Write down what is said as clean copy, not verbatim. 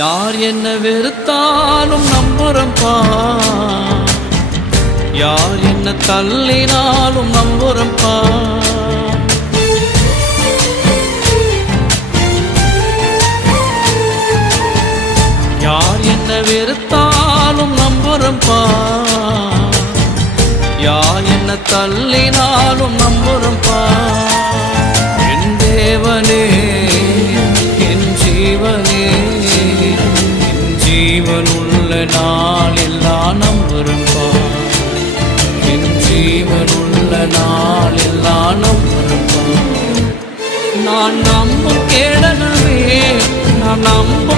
யார் என்ன வெறுத்தாலும் நம்புறம்பா, யார் என்ன தள்ளினாலும் நம்புறம்பா. யார் என்ன வெறுத்தாலும் நம்புறம்பா, யார் என்ன தள்ளினாலும் நம்புறம்பா. என் தேவனே என் ஜீவனே, என் ஜீவனுள்ள நாளெல்லாம் நம்புறம்பா, என் ஜீவனுள்ள நாளெல்லாம் நம்புறம்பா. நான் நம்பும் கேடனவே, நான் நம்ப